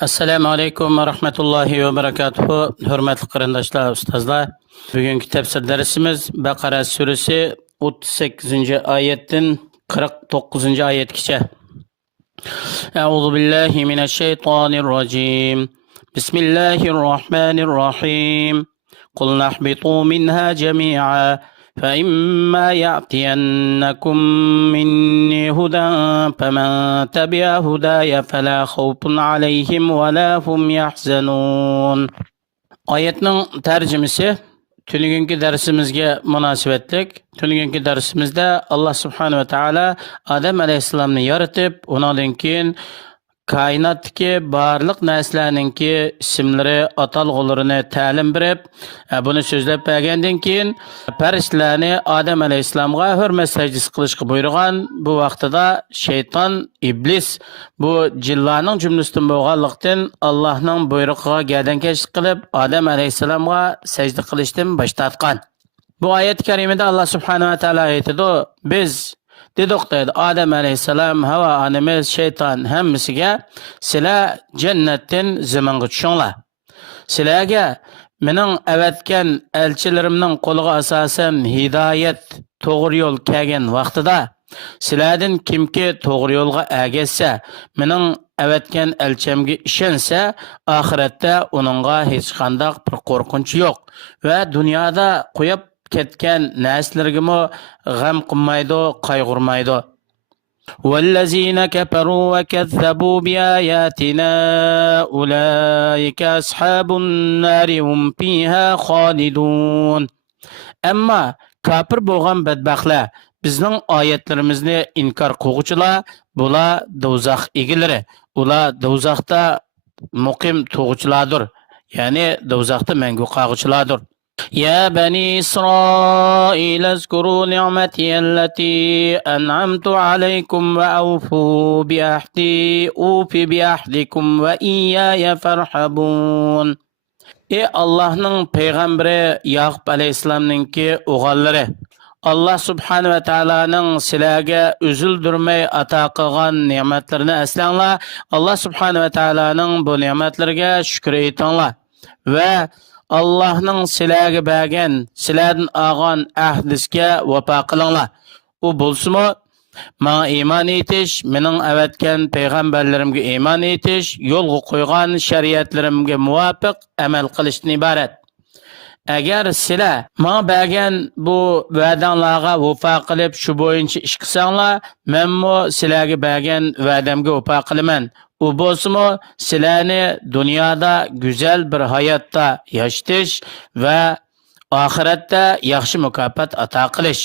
Assalomu alaykum va rahmatullohi va barakatuh. Hurmatli qarindoshlar, ustozlar. Bugungi tafsir darsimiz Baqara surasi 38-oyatdan 49-oyatgacha. A'udhu billahi minash shaytonir rojim. Bismillahir rohmanir rohim. قل نهبطوا منها جميعا فإما يأتينكم مني هدى فمن تبع هداي فلا خوف عليهم ولا هم يحزنون. Oyatning tarjimasi Tününkü dersimizge münasebetlik. Tününkü dersimizde Allah Subhanahu ve Taala Adem Aleyhisselam'ı yaratıp ondan keyin kainatdagi barliq narsalarninki ismlari, atalg'ularini ta'lim berib, buni so'zlab bergandan keyin farishtalarni Odam alayhissalomga hurmat sajdasi qilishga buyurgan. Bu vaqtida shayton, iblis bu jinlarning jumlasidan bo'lganlikdan Allohning buyrug'iga gardankashlik qilib, Odam alayhissalomga sajda qilishdan bosh tortgan. Bu oyat karimada Allah Subhanahu va taolo aytadi: biz dedik deydi Adem aleyhisselam, Hava anemiz, şeytan hemmisiga sizlar jannatdan zaminga tushinglar. Sizlarga mening avatgan elchilarimning qo'liga asosan hidoyat, to'g'ri yo'l kelgan vaqtida sizlardan kimki to'g'ri yo'lga ergashsa, mening avatgan elchamga ishonsa, oxiratda uningga hech qanday bir qo'rqinch yo'q va dunyoda qo'yib ketgan narsalarga g'am qilmaydi, qayg'urmaydi. والذين كفروا وكذبوا بآياتنا أولئك أصحاب النار هم فيها خالدون. Amma kafir bo'lgan badbaxtlar, bizning oyatlarimizni inkor qiluvchilar, bular do'zax egilari. Ular do'zaxda muqim tug'uvchilardir, ya'ni do'zaxda mangu qoluvchilardir. يا بني إسرائيل اذكروا نعمتي التي أنعمت عليكم وأوفوا بأحدي أوف بأحدكم وإياي فارحبون. Ey Allah'ның peygamberi Yaqub aleyhisselam'ninki o'g'illari, Allah subhanahu va taoloning sizlarga uzildirmay ato qilgan ne'matlarini eslanglar. Allah subhanahu va taoloning bu ne'matlariga shukr etinglar va Allah'ның sizlarga bergan, sizlardan olgan ahdisiga vafo qilinglar. U bo'lsa-mu, menga iymon etish, mening avatgan payg'ambarlarimga iymon etish, yo'lga qo'ygan shariatlarimga muvofiq amal qilishdan iborat. Agar sizlar menga bergan bu va'danglarga vafo qilib, shu bo'yicha ish qilsanglar, menmo sizlarga bergan va'damga vafo qilaman. U bo'lsa-mu, sizlarni dunyoda go'zal bir hayotda yashatish va oxiratda yaxshi mukofot ato qilish.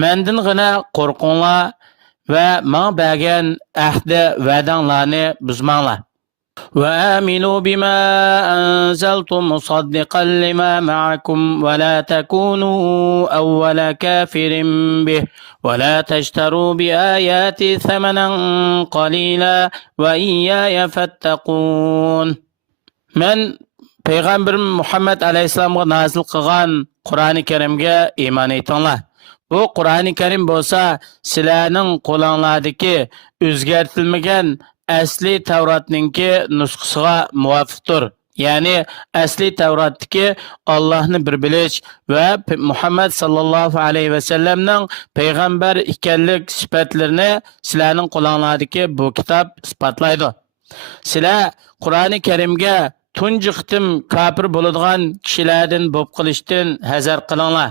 Mendan g'ina qo'rqinglar va menga bergan ahdi va'danglarni buzmanglar. وآمنوا بما أنزلت مصدقا لما معكم ولا تكونوا أول كافر به ولا تشتروا بآياتي ثمنا قليلا وإياي فاتقون. من Peygamber Muhammed Aleyhisselam'a nazil qilgan Qur'oni Karimga iymon etinglar. Bu Qur'oni Karim bo'lsa, sizlarning qo'linglardagi o'zgartirilmagan asli Tavratninki nusxasiga muvofiqdir. Ya'ni asli Tavratdagi Allohni bir bilish va Muhammad sallallohu alayhi va sallamning payg'ambar ekanlik sifatlarini sizlarning qo'linglardagi bu kitob isbotlaydi. Sizlar Qur'oni Karimga tunji qitim kafir bo'ladigan kishilardan bo'lib qilishdan hazar qilinglar.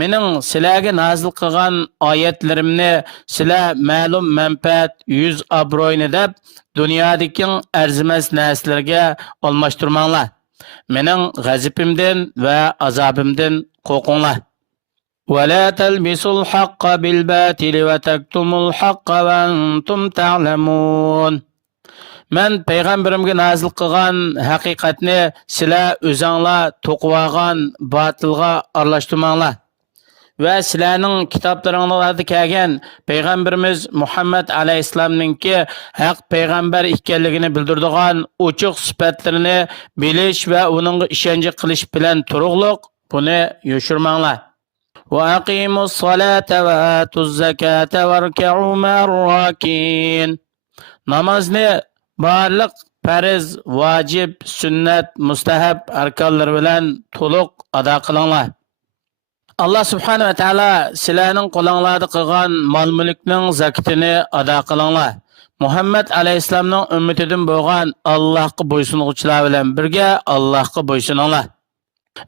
Mening sizlarga nazil qilgan oyatlarimni sizlar ma'lum manfaat, yuz obro'yni deb dunyodagi arzimas narsalarga almashtirmanglar. Mening g'azabimdan va azobimdan qo'rqinglar. ولا تلبسوا الحق بالباطل وتكتموا الحق وأنتم تعلمون. Men payg'ambarimga nazil qilgan haqiqatni sizlar o'zinglar to'qib olgan botilga aralashtirmanglar. Va sizlarning kitoblaringizda kelgan payg'ambarimiz Muhammad alayhissalomninki haq payg'ambar ekanligini bildiradigan ochiq sifatlarini bilish va uningga ishonch qilish bilan turug'liq buni yoshirmanglar. Va aqimus solata va atuz zakata varka'u ma'ar rakin. Namozni barliq farz, vacib, sünnet, mustahab arkanlar bilan to'liq ado qilinglar. Allah subhanahu wa ta'ala sizlarning qo'linglarda qilgan mol-mulkning zakatini ado qilinglar. Muhammad alayhissalomning ummatidan bo'lgan Allohga bo'ysunuvchilar bilan birga Allohga bo'ysuninglar.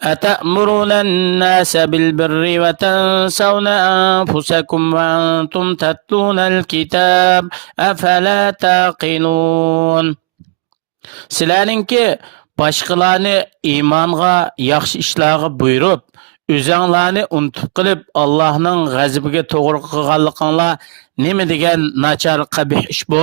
أتأمرون الناس بالبر وتنسون أنفسكم وأنتم تتلون الكتاب أفلا تعقلون Sizlarninki boshqalarni iymonga, yaxshi ishlarga buyurib, o'zinglarni unutib qilib, Allohning g'azabiga to'g'ri qilganliginglar nima degan nachar qabih ish bu?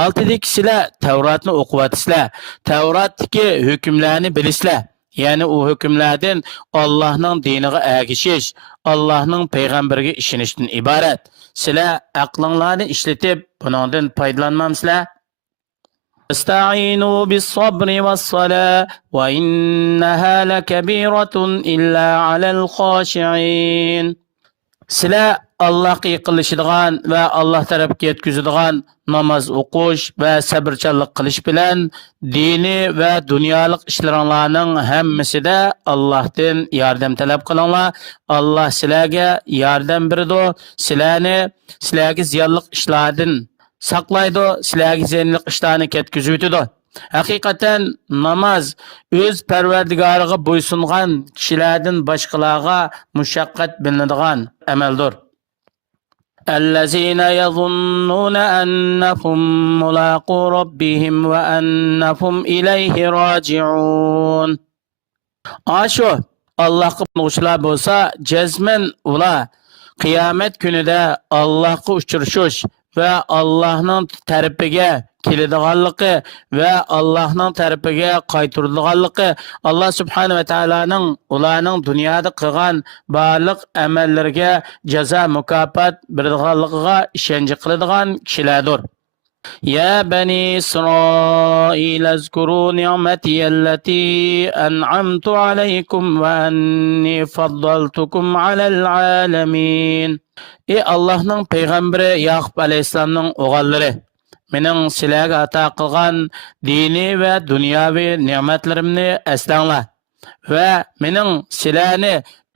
Altidagi sizlar Tavrotni o'qiyapsizlar. Tavrotdagi hukmlarni bilasizlar. Ya'ni u hukmlardan Allohning diniga ergashish, Allohning payg'ambariga ishonishdan iborat. Sizlar aqlinglarni ishlatib, buningdan foydalanmamsizlar? استعينوا بالصبر والصلاة وإنها لكبيرة إلا على الخاشعين. Sizlar Allohga yiqilishadigan va Alloh tarafga yetkazadigan namoz o'qish va sabrchanlik qilish bilan diniy va dunyolik ishlaringlarning hammasida Allohdan yordam talab qilinglar. Alloh sizlarga yordam beradi. Sizlarga ziyonli ishlardan saqlaydi, sizlarga ziyonli ishlarni ketkizib o'tadi. Haqiqatan namoz o'z Parvardigoriga bo'ysungan kishilardan boshqalarga mushaqqat bilinadigan amaldir. الذين يظنون أنهم ملاقو ربهم وأنهم إليه راجعون. Aşo Allah'a uçlar bolsa cezmen ula kıyamet günüde Allah'a uçuruşuş ve Allah'ın tarafiga keladiganligi va Allohning tarafiga qaytarilganligi Alloh subhanahu va taolaning ularning dunyoda qilgan barliq amallarga jazo mukofot beradiganligiga ishonch qiladigan kishilardir. يا بني إسرائيل اذكروا نعمتي التي أنعمت عليكم وأني فضلتكم على العالمين. Allah'ның peygamberi Yaqub aleyhisselamның oğulları mening sizlarga ato qilgan diniy va dunyoviy ne'matlarimni eslanglar va mening sizlarni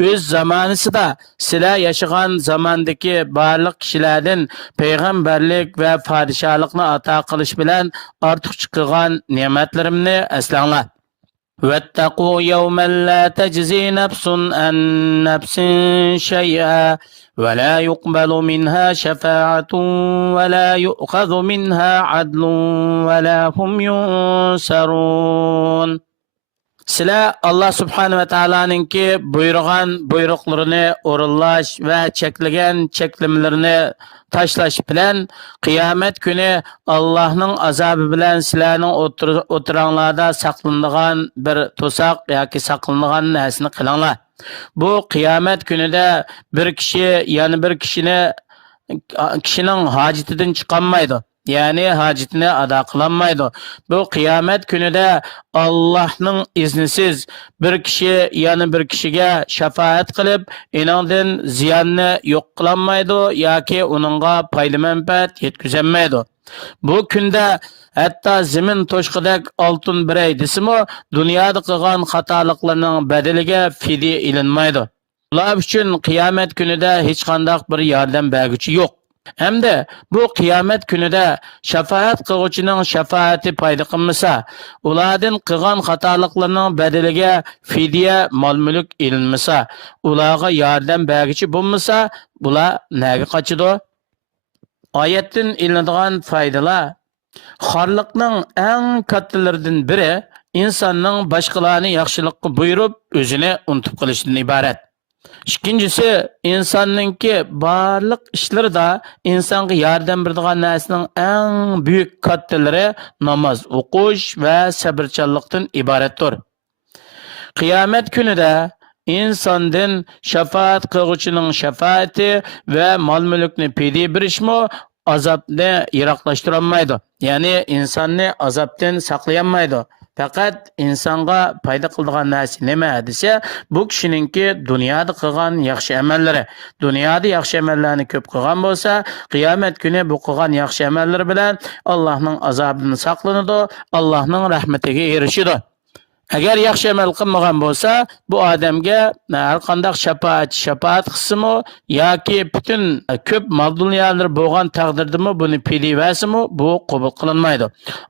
o'z zamonisida sizlar yashagan zamondagi barliq kishilardan payg'ambarlik va podshohlikni ato qilish bilan ortiqcha qilgan ne'matlarimni eslanglar. واتقوا يوما لا تجزي نفس عن نفس شيئا ولا يقبل منها شفاعة ولا يؤخذ منها عدل ولا هم ينصرون. Sizlar Allah subhanahu va taolaninki buyurgan buyruqlarini o'rinlash va cheklagan cheklimalarini tashlash bilan qiyomat kuni Allohning azobi bilan sizlarning o'tiranglarda saqlanadigan bir to'saq yoki saqlanadigan narsani qilinglar. Bu qiyomat kunida bir kishi yana bir kishining hojatidan chiqolmaydi. Yani hacetini ado qilolmaydi. Bu qiyomat kunida Allohning iznisiz bir kishi yana bir kishiga shafaat qilib, inondan ziyonni yo'q qilolmaydi yoki uningga foyda manfaat yetkazolmaydi. Bu kunda hatto zamin to'shqidak oltin biray desimi, dunyoda qilgan xatoliklarning badaliga fidya ilinmaydi. Ular uchun qiyomat kunida hech qanday bir yordam berguchi yo'q. Hamda bu qiyomat kunida shafaat qiluvchining shafaati foyda qilmasa, ulardan qilgan xatoliklarning badaliga fidya mol-mulk ilinmasa, ularga yordam berguchi bo'lmasa, bular nega qochidi? Oyatdan ilinadigan foydalar xorliqning eng kattalaridan biri insonning boshqalarni yaxshilikqa buyurib, o'zini unutib qolishidan iborat. İkincisi, insonningki barliq ishlarida insonga yordam beradigan narsaning eng buyuk kattalari namoz o'qish va sabrchanlikdan iboratdir. Qiyomat kunida insondan shafaat qiluvchining shafaati va mol-mulkni fidya berishmi azobni yiroqlashtirolmaydi. Ya'ni insonni azobdan saqlayolmaydi. faqat insonga foyda qiladigan narsa nima desa, bu kishininki dunyoda qilgan yaxshi amallari. Dunyoda yaxshi amallarni ko'p qilgan bo'lsa, qiyomat kuni bu qilgan yaxshi amallari bilan Allohning azobidan saqlanadi, Allohning rahmatiga erishadi. Agar yaxshi amal qilmagan bo'lsa, bu odamga har qanday shafaat qilsimi yoki butun ko'p mol dunyolar bo'lgan taqdirdami buni pidivasimi bu qabul qilinmaydi.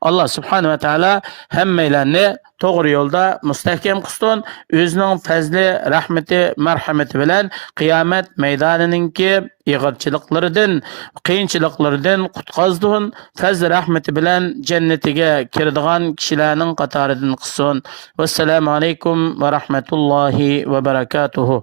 Alloh subhanahu va taolo hammalarni to'g'ri yo'lda mustahkam qilsin, o'zining fazli, rahmati, marhamati bilan qiyomat maydonininki ig'irchiliklaridan, qiyinchiliklaridan qutqazsin, fazli rahmati bilan jannatiga kiradigan kishilarning qatoridan qilsin. Vassalamu alaykum va rahmatullohi va barakatuhu.